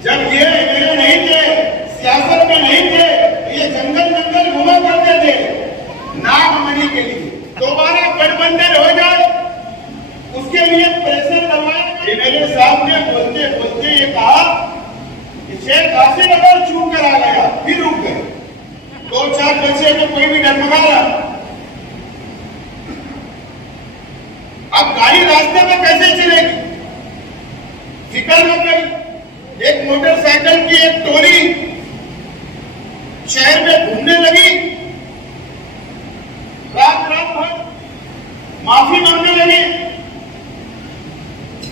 जब ये एमएलए नहीं थे, सियासत में नहीं थे, तो ये जंगल जंगल घुमा करते थे नागमणि के लिए। दोबारा गठबंधन हो जाए उसके लिए प्रेशर करवाए। एमएलए साहब ने बोलते बोलते ये कहा कि शेख हासिन अगर चूक कर आ गया फिर रुक गए, 2-4 बच्चे तो कोई भी डगमगा रहा। अब गाड़ी रास्ते में कैसे चलेगी? फिक्र न करी, एक मोटरसाइकिल की एक टोली शहर में घूमने लगी, रात भर माफी मांगने लगी,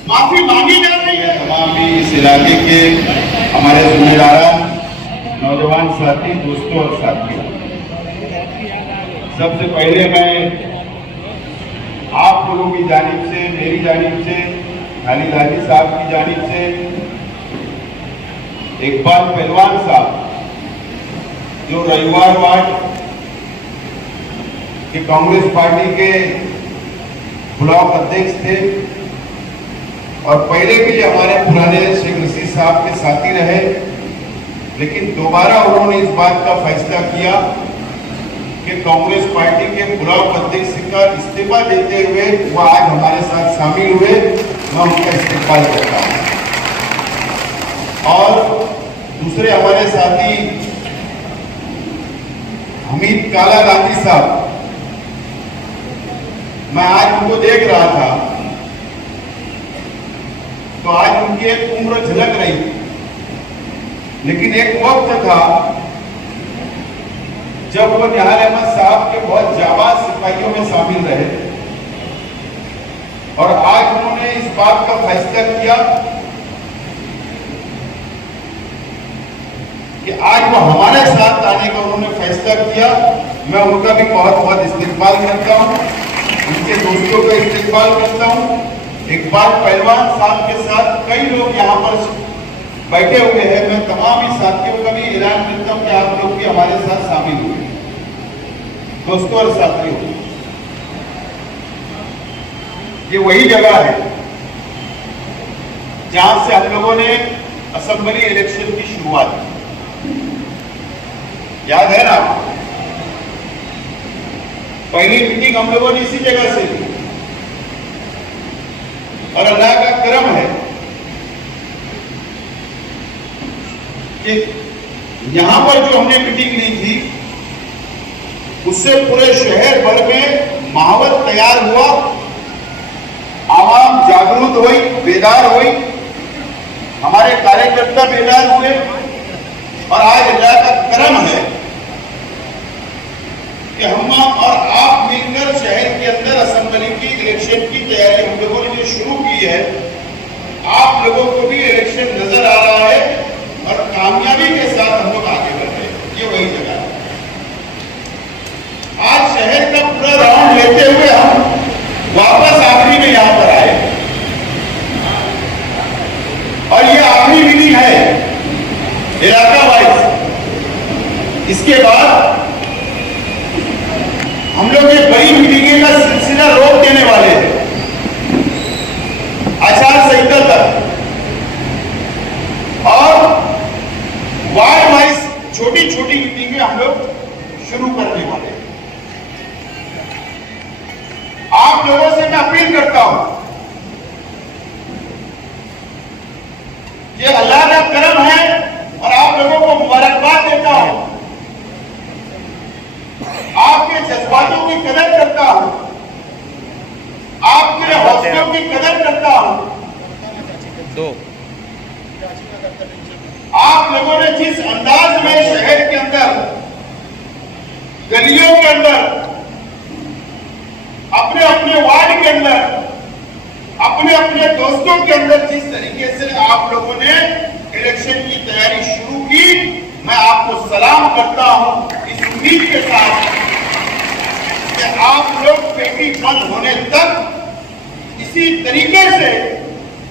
माफी मांगी जा रही है। तमाम भी इस इलाके के हमारे जिम्मेदार नौजवान साथी, दोस्तों और साथियों, सबसे पहले मैं आप लोगों की जानिब से, मेरी जानिब से, अली लाली साहब की जानिब से, इकबाल पहलवान साहब जो रविवार वार्ड के कांग्रेस पार्टी के ब्लॉक अध्यक्ष थे और पहले भी हमारे पुराने शेख रशीद साहब के साथी रहे, लेकिन दोबारा उन्होंने इस बात का फैसला किया कि कांग्रेस पार्टी के ब्लॉक अध्यक्ष का इस्तीफा देते हुए वो आज हमारे साथ शामिल हुए। मैं उनका इस्तीफा करता हूं। और दूसरे हमारे साथी हमीद काला गांधी साहब, मैं आज उनको देख रहा था तो आज उनकी एक उम्र झलक रही थी, लेकिन एक वक्त था जब वो निहाल अहमद साहब के बहुत जाबाज सिपाहियों में शामिल रहे और आज उन्होंने इस बात का फैसला किया कि आज वो हमारे साथ आने का उन्होंने फैसला किया। मैं उनका भी बहुत बहुत इस्तेमाल करता हूं, उनके दोस्तों का इस्तेमाल करता हूं। इकबाल पहलवान साहब के साथ कई लोग यहाँ पर बैठे हुए हैं। मैं तमाम ही साथियों का भी ऐलान करता हूं कि आप लोग भी हमारे साथ शामिल हुए। दोस्तों और साथियों, ये वही जगह है जहां से हम लोगों ने असेंबली इलेक्शन की शुरुआत की, याद है ना? पहली मीटिंग हम लोगों ने इसी जगह से ली और अल्लाह का करम है कि यहां पर जो हमने मीटिंग ली थी उससे पूरे शहर भर में माहौल तैयार हुआ, आवाम जागरूक हुई, बेदार हुई, हमारे कार्यकर्ता बेदार हुए और आज अल्लाह का करम है कि हम और आप मिलकर शहर के अंदर असेंबली की इलेक्शन की तैयारी हम लोगों ने जो शुरू की है, आप लोगों को भी इलेक्शन नजर आ रहा है और कामयाबी के साथ हम लोग आगे बढ़ रहे हैं। ये वही जगह है। आज शहर का पूरा राउंड लेते हुए हम वापस आखिरी में यहां पर आए और ये आखिरी मीटिंग है इलाका वाइज। इसके बाद हम लोग एक बड़ी मीटिंग का सिलसिला रोक देने वाले हैं आचार संहिता तक और वार्ड वाइज छोटी छोटी मीटिंगें हम लोग शुरू करने वाले हैं। आप लोगों से मैं अपील करता हूं कि अल्लाह का करम है और आप लोगों को मुबारकबाद देता हूं, आपके जज्बातों की कदर करता हूं, आपके हौसलों की कदर करता हूं। आप लोगों ने जिस अंदाज में शहर के अंदर, गलियों के अंदर, अपने अपने वार्ड के अंदर, अपने अपने दोस्तों के अंदर जिस तरीके से आप लोगों ने इलेक्शन की तैयारी शुरू की, मैं आपको सलाम करता हूं इस उम्मीद के साथ कि आप लोग पेटी बंद होने तक इसी तरीके से,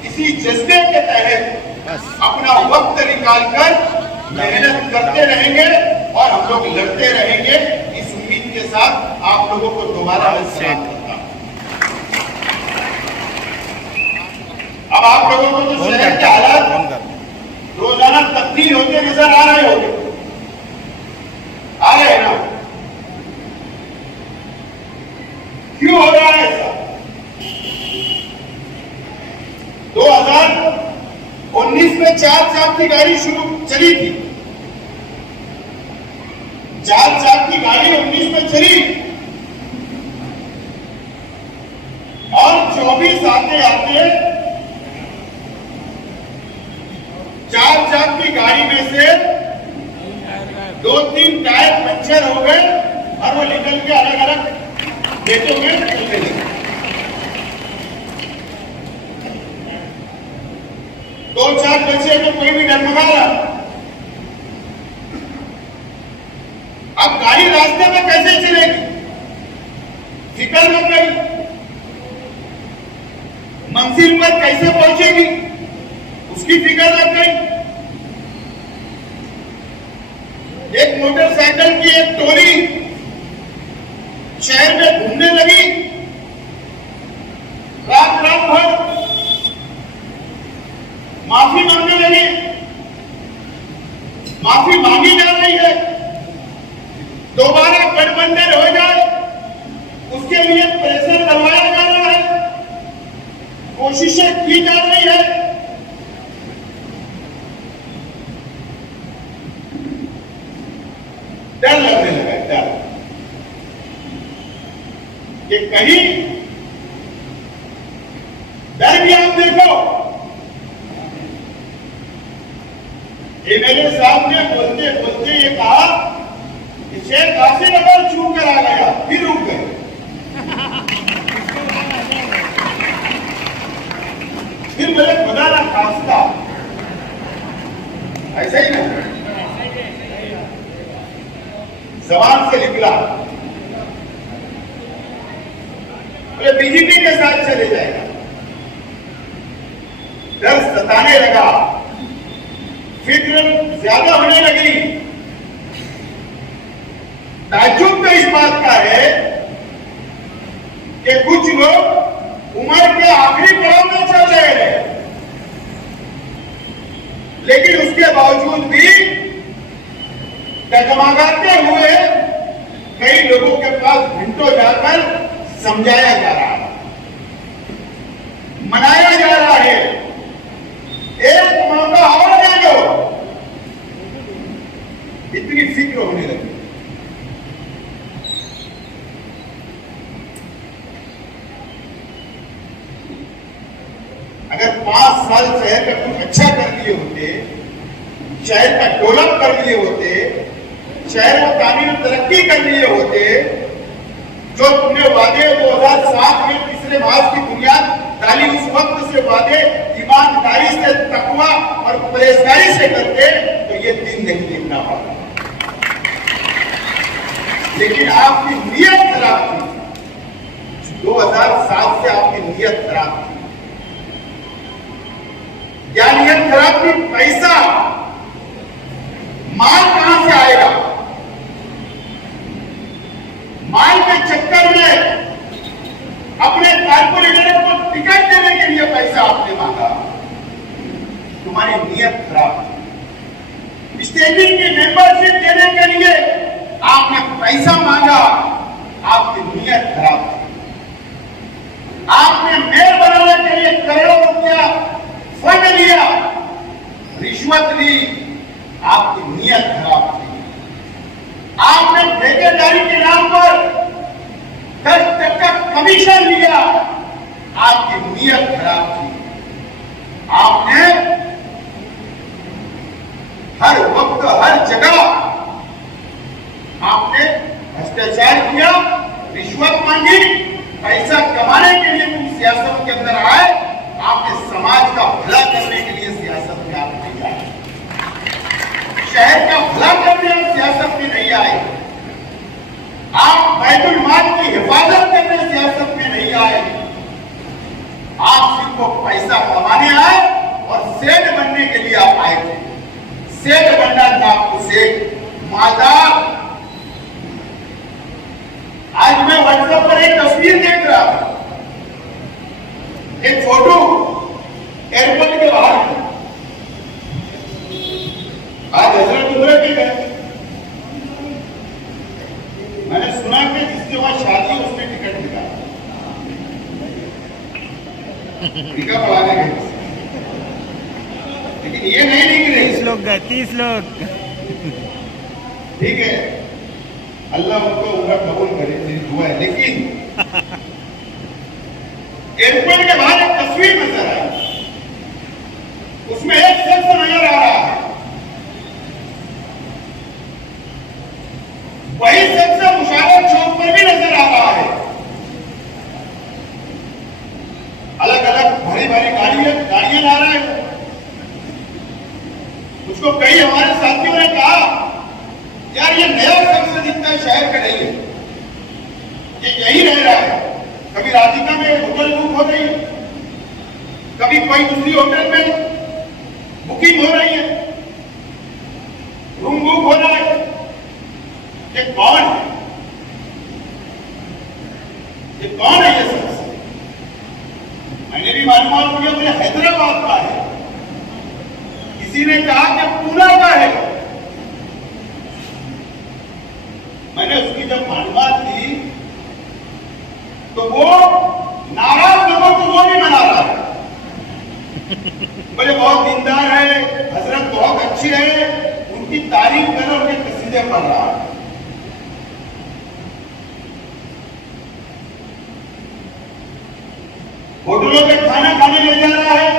इसी जज्बे के तहत अपना वक्त निकालकर मेहनत करते रहेंगे और हम लोग लड़ते रहेंगे। इस उम्मीद के साथ आप लोगों को दोबारा सलाम करता हूं। अब आप लोगों को जो शहर के हालात रोजाना तब्दील होते नजर आ रहे होंगे, आ रहे हैं ना? क्यों हो रहा है ऐसा? 2019 में 4 चाक की गाड़ी शुरू चली थी, 4 चाक की गाड़ी 19 में चली और 24 आते आते 4 चाक की गाड़ी में से 2-3 टायर पंचर हो गए और वो निकल के अलग अलग खेतों में चलते लगे। 2-4 बचे तो कोई भी डगमगा रहा। अब गाड़ी रास्ते में कैसे चलेगी? फिक्र मत करी, मंजिल पर कैसे पहुंचेगी उसकी फिक्र मत करी। एक मोटरसाइकिल की एक टोली शहर में घूमने लगी, रात भर माफी मांगने लगी, माफी मांगी जा रही है, दोबारा गठबंधन हो जाए उसके लिए प्रेशर करवाया जा रहा है, कोशिशें की जा रही है। डर लगने लगा, डर कि कहीं डर भी आप देखो, एमएलए साहब ने बोलते बोलते ये कहा कि शेख हासिल अगर छू कर आ गया फिर रुक गए। फिर मेरे खुदा ना खास्ता, ऐसा ही ना जबान से निकला, बोले बीजेपी के साथ चले जाएगा। डर सताने लगा, फिक्र ज्यादा होने लगी। ताज्जुब तो इस बात का है कि कुछ लोग उम्र के आखिरी पड़ाव में चल रहे हैं, लेकिन उसके बावजूद भी डगमगाते हुए कई लोगों के पास घंटों जाकर समझाया जा रहा है, मनाया जा रहा है, एक मौका और दे दो। इतनी फिक्र होने लगी। अगर 5 साल शहर का कुछ अच्छा कर लिए होते, शहर का डेवलप कर लिए होते, शहर को कानूनी तरक्की कर लिए होते, जो तुमने वादे 2007 में तीसरे मास की बुनियाद डाली, उस वक्त से वादे ईमानदारी से, तकवा और परहेजगारी से करते तो ये दिन नहीं देखना पड़ता। लेकिन आपकी नीयत खराब थी, 2007 से आपकी नीयत खराब थी। क्या नीयत खराब थी? पैसा, माल कहां से आएगा? माल के चक्कर में अपने कारपोरेटरों को टिकट देने के लिए पैसा आपने मांगा, तुम्हारी नीयत खराब थी। स्टेटिंग की मेंबरशिप देने के लिए आपने पैसा मांगा, आपकी नीयत खराब थी। आपने मेयर बनाने के लिए करोड़ों रुपया फंड लिया, रिश्वत ली, आपकी नीयत खराब थी। आपने ठेकेदारी के नाम पर 10% कमीशन लिया, आपकी नीयत खराब थी। आपने हर वक्त हर जगह आपने भ्रष्टाचार किया, रिश्वत मांगी, पैसा कमाने के लिए तुम सियासत के अंदर आए, आपने समाज का भला करने के लिए सियासत में आप नहीं आए, शहर का भला करने और सियासत में नहीं आए, आप बैतुल माल की हिफाजत करने सियासत में नहीं आए, आप सिर्फ पैसा कमाने आए और सेठ बनने के लिए आप आए थे। सेठ बनना था आपको, सेठ, मालदार। आज मैं व्हाट्सएप पर एक तस्वीर देख रहा हूं, एक फोटो एयरपोर्ट के बाहर, आज हजरत उम्र पे गए, मैंने सुना कि जिसके वहां शादी उसने टिकट निकाला, टीका पढ़ाने गए, लेकिन ये नहीं लिख रहे 30 लोग गए, 30 लोग। ठीक है, अल्लाह उनको उम्र कबूल करे, मेरी दुआ है। लेकिन एयरपोर्ट के बाहर एक तस्वीर नजर आई, उसमें एक शख्स नजर आ रहा है, वही शख्स मुशारफ चौक पर भी नजर आ रहा है। अलग अलग भारी भारी गाड़ियां ला रहा है। उसको कई हमारे साथियों ने कहा, यार ये नया शख्स दिखता है, शहर का नहीं है, ये यही रह रहा है। कभी राधिका में होटल बुक हो रही है, कभी कोई दूसरी होटल में बुकिंग हो रही है, रूम बुक हो रहा है। ये कौन है? ये कौन है ये शख्स? मैंने भी मालूम किया, मुझे हैदराबाद का है, किसी ने कहा कि पूना का है। मैंने उसकी जब मालूमात दी तो वो नाराज लोगों को वो भी मना रहा है, बोले बहुत दीनदार है, हजरत बहुत अच्छी है, उनकी तारीफ कर उनके कसीदे पढ़ रहा है। होटलों में खाना खाने ले जा रहा है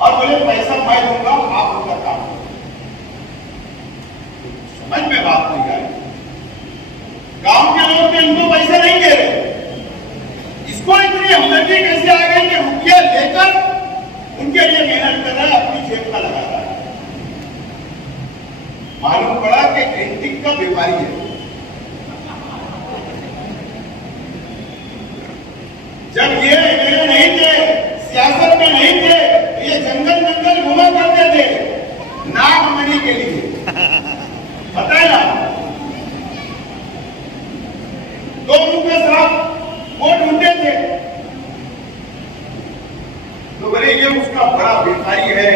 और बोले पैसा मैं दूंगा, आप उनका काम करो। समझ में बात नहीं आई। गांव के लोग तो इनको पैसा नहीं दे रहे, इसको इतनी हमदर्दी कैसे आ गई कि रुपया लेकर उनके लिए मेहनत कर रहा है, अपनी जेब का लगा रहा है। मालूम पड़ा कि एंटिक का व्यापारी है। जब ये मेरे नहीं थे, सियासत में नहीं थे, तो ये जंगल जंगल घुमा करते थे नागमणि के लिए, पता है ना, दो के साथ वो ढूंढते थे। तो बोले ये उसका बड़ा व्यापारी है,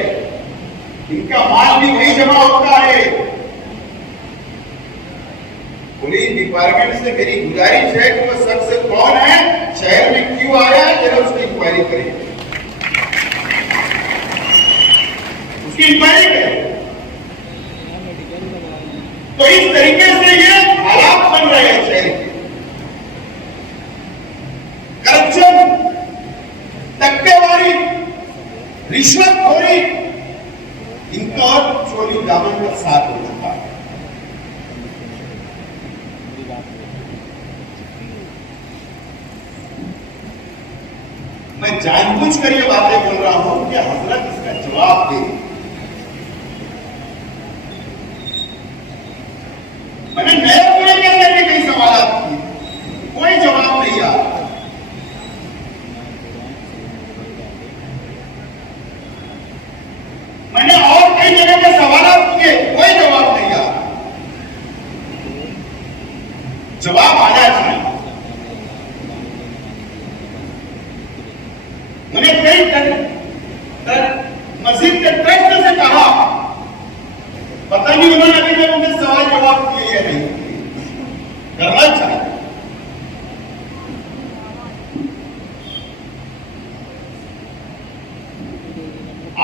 इनका माल भी वही जमा होता है। पुलिस डिपार्टमेंट से मेरी गुजारिश है कि वो शख्स कौन है, शहर में क्यों आया है, जरा उसकी इंक्वायरी करें, उसकी इंक्वायरी करें। तो इस तरीके से ये हालात बन रहे हैं शहर के। करप्शन, टक्केवारी, रिश्वतखोरी, इनका और चोरी दामन का साथ हो चुका है। मैं जानबूझकर ये बातें बोल रहा हूं कि हजरत इसका जवाब दे। मैंने नए पूरे के अंदर भी कई सवाल किए, कोई जवाब नहीं आ रहा। मैंने और कई जगह पे सवाल किए, कोई जवाब नहीं आ रहा। जवाब आना चाहिए। मैंने कई मस्जिद के ट्रस्ट से कहा, पता नहीं उन्होंने अभी तक उनके सवाल जवाब किए या नहीं, करना चाहिए।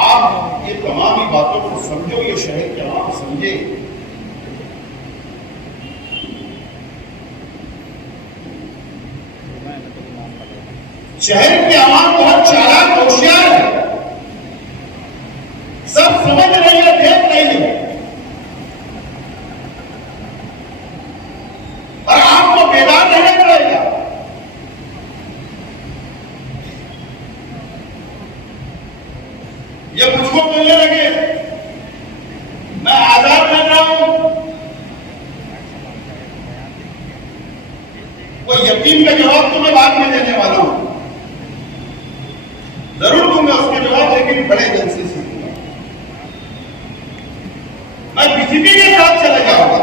आप ये तमाम ही बातों को समझो, ये शहर के आवाम समझे। शहर के आवाम बहुत चालाक होशियार है, सब समझ रही है, देख रही है, और आपको बेदार रहना पड़ेगा। ये मुझको बोलने लगे मैं आजाद बन रहा हूं, वो यकीन का जवाब तो मैं बाद में देने वाला हूं, जरूर दूंगा उसके जवाब, लेकिन बड़े जल्द से सीखूंगा। मैं बीजेपी के साथ चला जाऊंगा।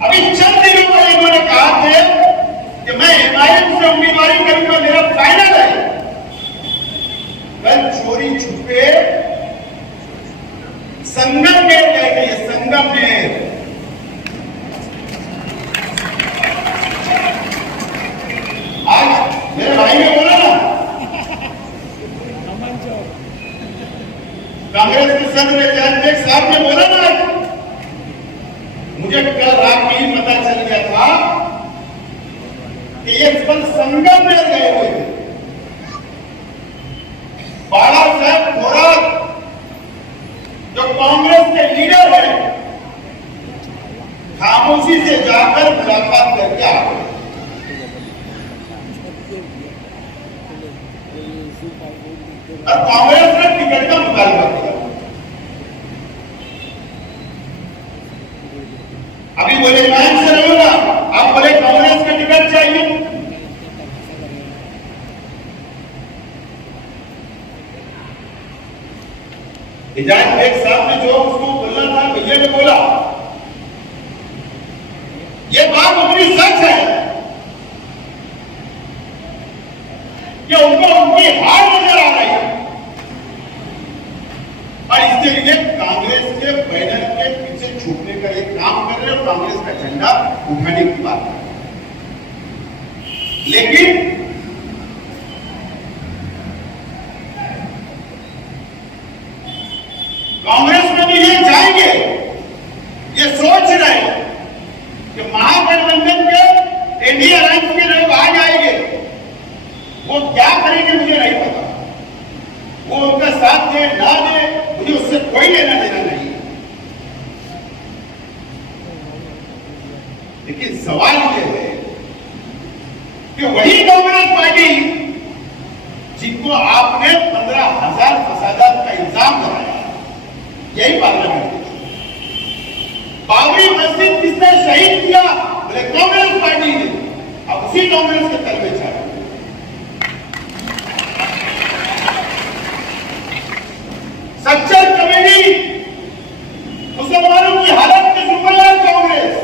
अभी चंद दिनों पहले इन्होंने कहा थे कि मैं एमआईएम से उम्मीदवारी करूंगा, मेरा फाइनल है। संगमनेर गए थे, ये संगमनेर। आज मेरे भाई ने बोला ना, कांग्रेस के सदर जयंत साहब ने बोला ना, मुझे कल रात में ही पता चल गया था कि ये कल संगमनेर गए हुए थे। बाला साहब थोराट जो कांग्रेस के लीडर हैं, खामोशी से जाकर मुलाकात करके आ गए। और कांग्रेस ने टिकट का मुतालबा किया। अभी बोले लाइन से रहूंगा, आप बोले कांग्रेस का टिकट चाहिए। हिदायत बेग साहब ने जो उसको बोलना था, भैया ने बोला, ये बात उतनी सच है कि उनको उनकी हार नजर आ रही है, और इसके लिए कांग्रेस के बैनर के पीछे छुपने का एक काम कर रहे हैं और कांग्रेस का झंडा उठाने की बात कर रहे हैं। लेकिन कांग्रेस में भी ये जाएंगे, ये सोच रहे हैं कि महागठबंधन के एनडीए अलायंस के लोग आ जाएंगे, वो क्या करेंगे मुझे नहीं पता। वो उनका साथ दे ना दे, मुझे उससे कोई लेना देना नहीं। लेकिन सवाल ये है कि वही कांग्रेस पार्टी जिनको आपने 15,000 फसादात का इल्जाम लगाया, यही पार्लियामेंट। बाबरी मस्जिद किसने शहीद किया? बोले कांग्रेस पार्टी ने। अब उसी कांग्रेस के तलवे चढ़े। सच्चर कमेटी, मुसलमानों की हालत के जिम्मेदार कांग्रेस,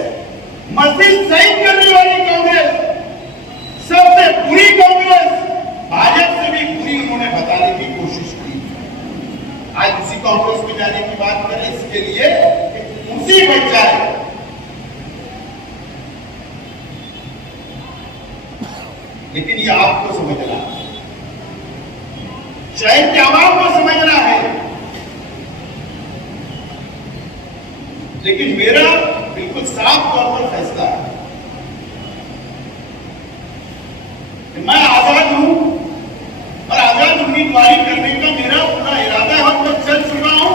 मस्जिद शहीद करने वाली कांग्रेस, सबसे बुरी कांग्रेस, भाजपा से भी बुरी उन्होंने बताने की कोशिश की। आज उसी कांग्रेस में जाने की बात करें, इसके लिए उसी बच जाए। लेकिन ये आपको समझना है, शहर के आवाम को समझना है। लेकिन मेरा बिल्कुल साफ तौर पर फैसला है कि मैं आजाद हूं और आजाद उम्मीदवारी करने का मेरा पूरा इरादा है और मैं चल चुका हूं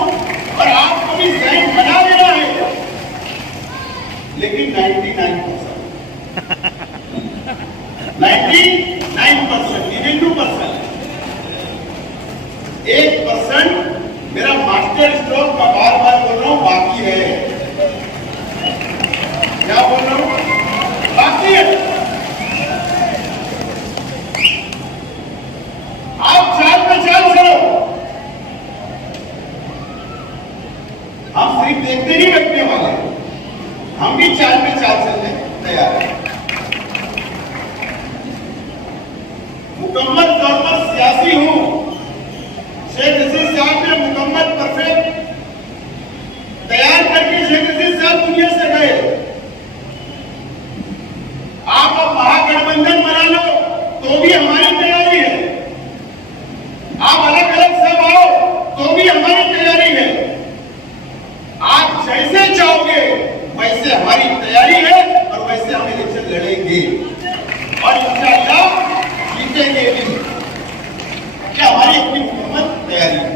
और आपको भी जहन बना देना है। लेकिन 99%, 92%, 1% मेरा मास्टर स्ट्रोक का बार बार बोल रहा हूं बाकी है। क्या बोल रहा हूं? बाकी है। आप चाल पे चाल चलो, हम सिर्फ देखते ही बैठने वाले, हम भी चाल पे चाल चलने तैयार हैं। मुकम्मल तौर पर सियासी हूं। शेख रशीद साहब ने मुकम्मल परफेक्ट तैयार करके शेख रशीद साहब दुनिया से गए। आप अब महागठबंधन बना लो तो भी हमारी तैयारी है, आप अलग अलग सब आओ तो भी हमारी तैयारी है। आप जैसे चाहोगे वैसे हमारी तैयारी है और वैसे हम इलेक्शन लड़ेंगे और इंशाअल्लाह जीतेंगे भी। क्या हमारी अपनी मुकम्मल तैयारी है।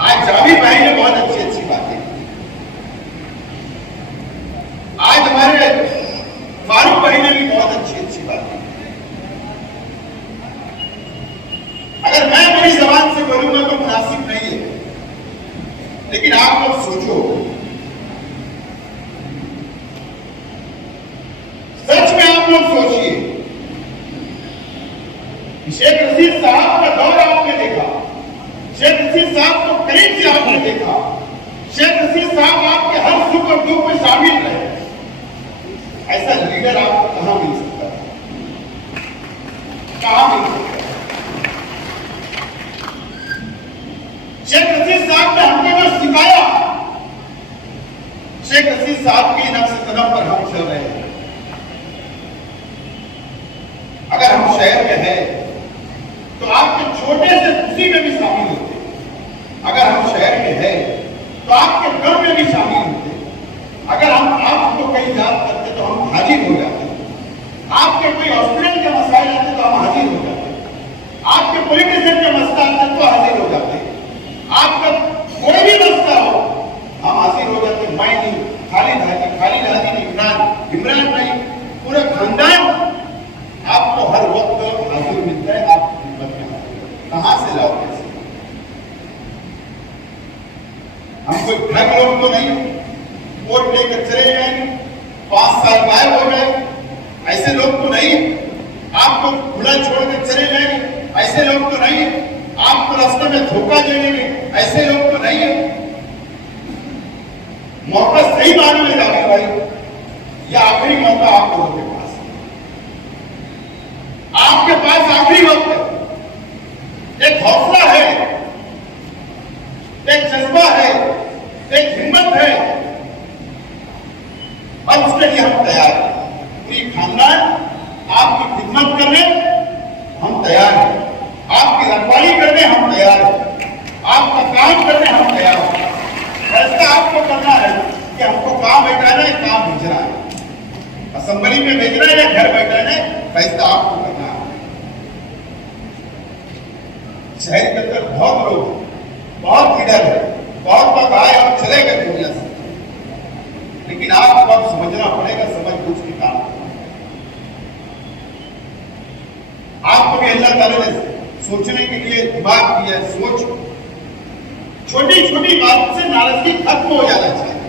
आज जावेद भाई ने बहुत अच्छी अच्छी बातें की। आज हमारे फारूक भाई ने भी बहुत अच्छी अच्छी बातें की। अगर मैं मेरी जबान से बोलूंगा तो मुनासिब नहीं है, लेकिन आप लोग सोचो, सच में आप लोग सोचिए, शेख रशीद साहब का दौर आपने देखा, शेख रशीद साहब को करीब से आपने देखा, शेख रशीद साहब आपके हर सुख और दुख में शामिल रहे। ऐसा लीडर आपको कहां मिल सकता है? कहां मिल सकता है? शेख रशीद साहब ने हमने शहर में है तो आपके छोटे से खुशी में भी शामिल होते। अगर हम शहर में है तो आपके घर में भी शामिल होते। अगर हम आपको कहीं याद करते तो हम हाजिर हो जाते। आपके कोई हॉस्पिटल के मसाइल आते तो हम हाजिर हो जाते। आपके पॉलिटिशियन के मसला आते तो हाजिर हो जाते। आपका कोई भी मसला हो हम हाजिर हो जाते। मैं नहीं, खालिद हाजी इमरान भाई, पूरा खानदान आपको हर वक्त हाजिर मिलता है। आप कहां से लाओ पैसे? हम कोई ठग लोग तो नहीं, वोट लेकर चले जाएंगे, 5 साल गायब हो गए, ऐसे लोग तो नहीं। आपको खुला छोड़कर चले जाएंगे, ऐसे लोग तो नहीं। आपको रास्ते में धोखा दे देंगे, ऐसे लोग तो नहीं है। मौका सही मानने में जाने भाई, यह आखिरी मौका आप लोगों के पास, आपके पास आखिरी वक्त है। एक हौसला है, एक जज्बा है, एक हिम्मत है, और उसके लिए हम तैयार हैं। पूरी खानदान आपकी खिदमत करने हम तैयार हैं, आपकी रखवाली करने हम तैयार हैं, आपका काम करने हम तैयार हैं। फैसला आपको करना है कि हमको काम बैठाना है, काम भेजना है, असेंबली में भेजना है या घर बैठाना है, फैसला आपको करना है। शहर के अंदर बहुत लोग, बहुत लीडर है, बहुत लोग आए और चले गए दुनिया से, लेकिन आपको अब समझना पड़ेगा, समझ बूझ के काम करना। आपको भी अल्लाह ताला ने सोचने के लिए दिमाग दिया, सोच। छोटी छोटी बात से नाराजगी खत्म हो जाना चाहिए।